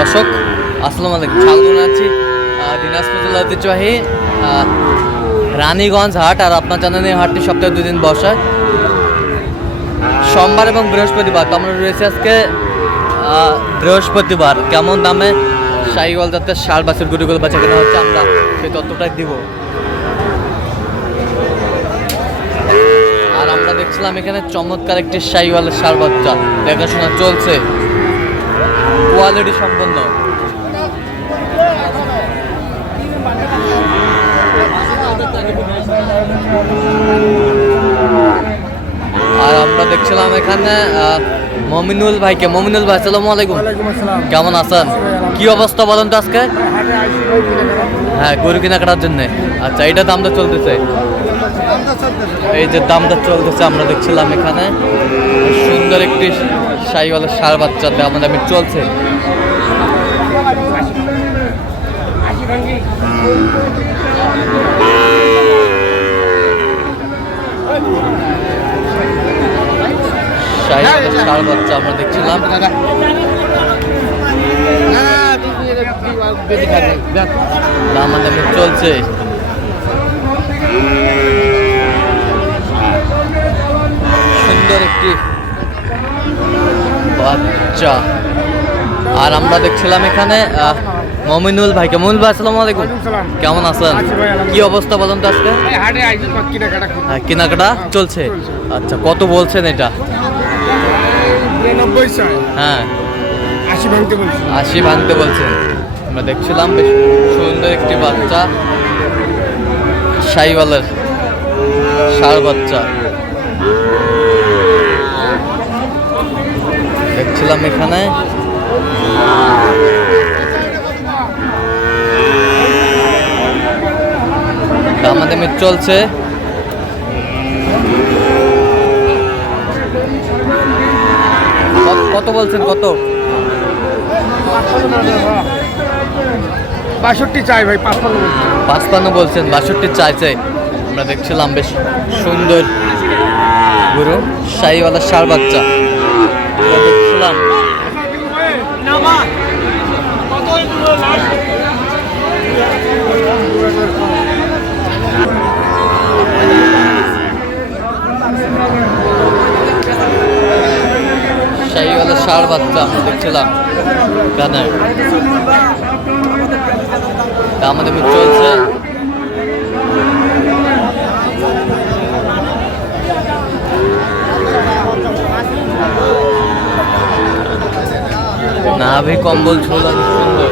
দর্শক, আসসালামু আলাইকুম। স্বাগত জানাচ্ছি দিনাজপুর জেলার ঐতিহ্যবাহী রানীগঞ্জ হাট। আর আপনার জানেন এই হাটটি সপ্তাহে দুদিন বসায় সোমবার এবং বৃহস্পতিবার, তো আমরা রয়েছে আজকে বৃহস্পতিবার। কেমন দামে শাহিওয়াল জাতের ষাট বাছুর গুড়িগুলো বাচ্চা কেনা হচ্ছে আমরা সেই তথ্যটাই দিব। আর আমরা দেখছিলাম এখানে চমৎকার একটি শাহিওয়ালের সার বাচ্চা। দেখাশোনা চলছে। কোয়ালিটি সম্পন্ন। আর আমরা দেখছিলাম এখানে মমিনুল ভাইকে। মমিনুল ভাই আসসালামু আলাইকুম। ওয়ালাইকুম কেমন আছেন? কি অবস্থা বলেন তো আজকে। হ্যাঁ গরু কেনাকাটার জন্য। আচ্ছা এইটা দামটা চলতেছে। এই যে দামটা চলতেছে, আমরা দেখছিলাম এখানে। সুন্দর একটি সাইওয়ালা সার বাচ্চা দাম দামি চলছে। সার বাচ্চা আমরা দেখছিলাম। দামি চলছে সুন্দর একটি বাচ্চা। আর আমরা দেখছিলাম এখানে মমিনুল ভাইকে মমিনুল ভাই? আসসালামু আলাইকুম। কেমন আছেন? আছি কি অবস্থা বলেন তো আজকে? কেনাকাটা। হ্যাঁ, কেনাকাটা চলছে। আচ্ছা কত বলছেন এটা? হ্যাঁ। আশি ভাঙতে বলছি। বলছেন। আমরা দেখছিলাম বেশ সুন্দর একটি বাচ্চা সাইওয়ালের ষাড় বাচ্চা। দেখছিলাম এখানে। দামাদামি চলছে। কত- বলছেন কত? বাষট্টি চাই ভাই পাঁচপান্ন বলছি। পাঁচপান্ন বলছেন বাষট্টি চাইছে আমরা দেখছিলাম বেশ সুন্দর। গুরু শাহিওয়ালা সার বাচ্চা। আমরা দেখছিলাম শাহিওয়ালা সার বাচ্চা আমরা দেখছিলাম এখানে। আমাদের চলছে নাভি কম্বল ঝোলানো সুন্দর।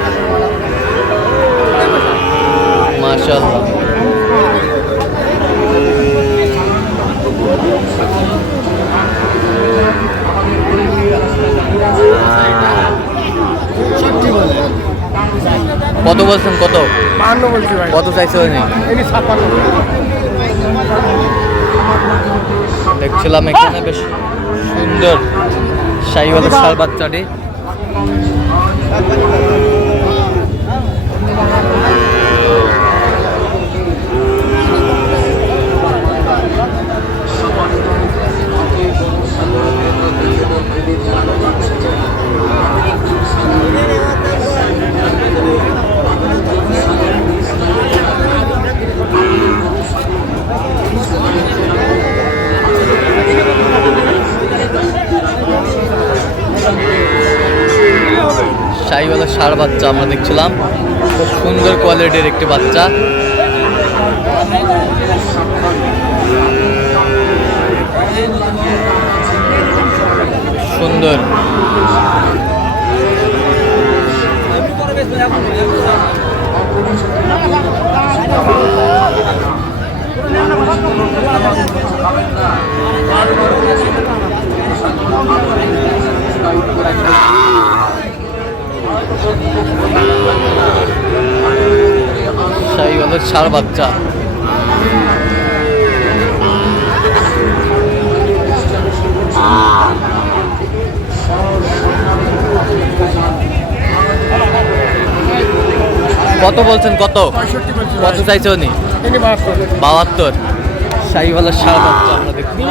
মাশাআল্লাহ। কত বলছেন কত? বাহান্ন বলছি ভাই। কত চাইছে ছাপ্পান্ন। দেখছিলাম এখানে বেশ সুন্দর শাহিওয়ালা সার বাচ্চাটি। 啊赶紧 সার বাচ্চা আমরা দেখছিলাম। খুব সুন্দর কোয়ালিটির একটি বাচ্চা। সুন্দর। শাহিওয়ালের সার বাচ্চা। কত বলছেন কত? কত চাইছে উনি? বাহাত্তর। শাহিওয়ালার সার বাচ্চা আমরা দেখছি।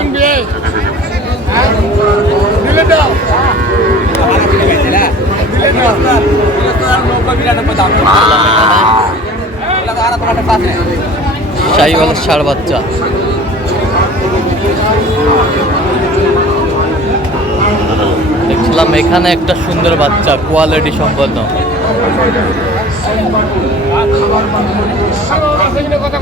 শাহিওয়ালা ষাড় বাচ্চা। দেখছিলাম এখানে একটা সুন্দর বাচ্চা কোয়ালিটি সম্পন্ন। কথা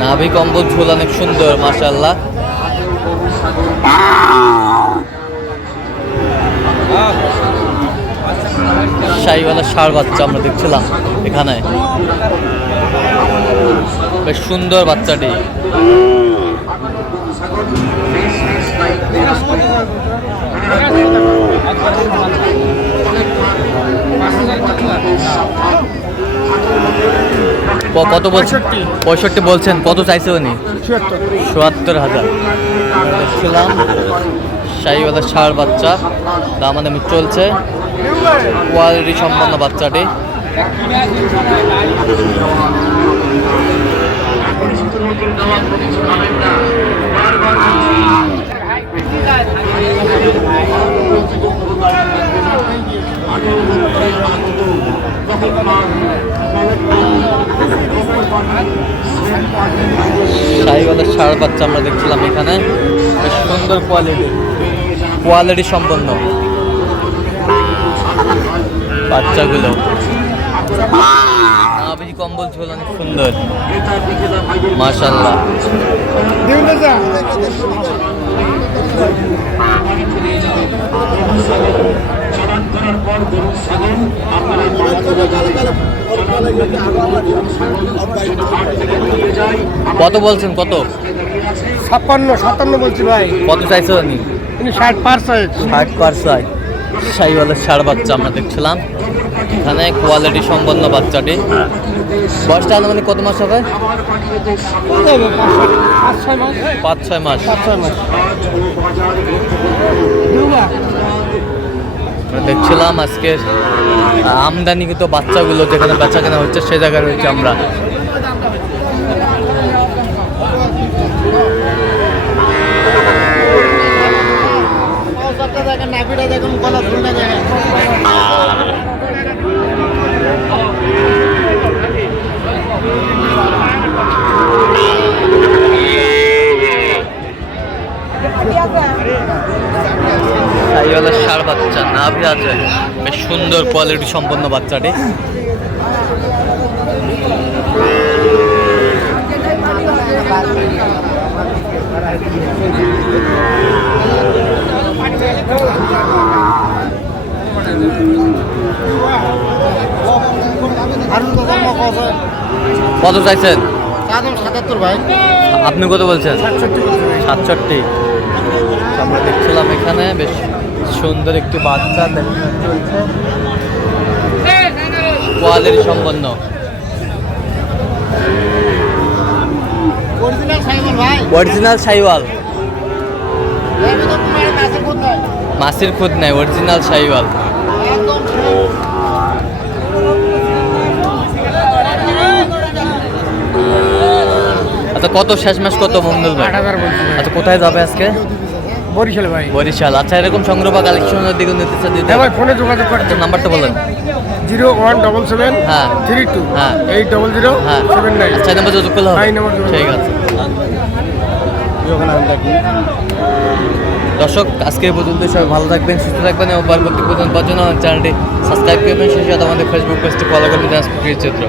নাভি কম্বল ঝোল অনেক সুন্দর মাশাল্লাহ শাহিওয়ালা ষাড় বাচ্চা আমরা দেখছিলাম এখানে। বেশ সুন্দর বাচ্চাটি। কত বলছেন? পঁয়ষট্টি। বলছেন কত চাইছে উনি? চুয়াত্তর হাজার। দেখছিলাম শাহিওয়ালা ষাড় বাচ্চা দামাদামি চলছে কোয়ালিটি সম্পন্ন বাচ্চাটি। ষাড় বাচ্চা আমরা দেখছিলাম এখানে। বেশ সুন্দর কোয়ালিটি কোয়ালিটি সম্পন্ন। বাচ্চাগুলো। কম্বল ঝোল অনেক সুন্দর। মাশাল্লাহ যা কত বলছেন কত? ছাপ্পান্ন সাতান্ন বলছি ভাই। কত চাইছে উনি? উনি ষাট পার সাইজ ষাট পারসাই শাহিওয়ালা ষাড় বাচ্চা আমরা দেখছিলাম। এখানে কোয়ালিটি সম্পন্ন বাচ্চাটি। বয়সটা আনুমানিক কত মাস হবে? পাঁচ ছয় মাস। পাঁচ ছয় মাস। পাঁচ ছয় মাস। দেখছিলাম আজকে আমদানিকৃত বাচ্চাগুলো যেখানে বেচা কেনা হচ্ছে সে জায়গায় রয়েছে আমরা শাহিওয়ালা ষাড় বাচ্চা নাভি আছে। বেশ সুন্দর কোয়ালিটি সম্পন্ন বাচ্চাটি। কত চাইছেন? সাতাত্তর ভাই আপনি কত বলছেন? সাতষট্টি। আমরা দেখছিলাম এখানে, বেশ সুন্দর একটি বাচ্চা দেখা চলছে। কোয়ালিটি সম্পন্ন। অরিজিনাল সাইওয়াল মাসির খুদ নাই। অরিজিনাল সাইওয়াল। আচ্ছা কত শেষ মাস কত মঙ্গল ভাই আট হাজার বলছি। ভাই আচ্ছা কোথায় যাবে আজকে? বরিশাল ভাই। বরিশাল। আচ্ছা এরকম সংগ্রহ বা কালেকশনের দিকে নিতে চান হ্যাঁ ভাই ফোনে যোগাযোগ করতে নাম্বারটা বলেন। জিরো ওয়ান ডবল সেভেন হ্যাঁ। থ্রি টু হ্যাঁ। এইট ডবল জিরো হ্যাঁ। Seven nine. আচ্ছা নাম্বার যোগাযোগ করলে হবে। যোগাযোগ ঠিক আছে। দর্শক আজকে পর্যন্ত সবাই ভালো থাকবেন সুস্থ থাকবেন এবং পরবর্তী পর্যন্ত চ্যানেলটি সাবস্ক্রাইব করবেন। সেই সাথে আমাদের ফেসবুক পেজটি ফলো করবেন দিনাজপুর চিত্র।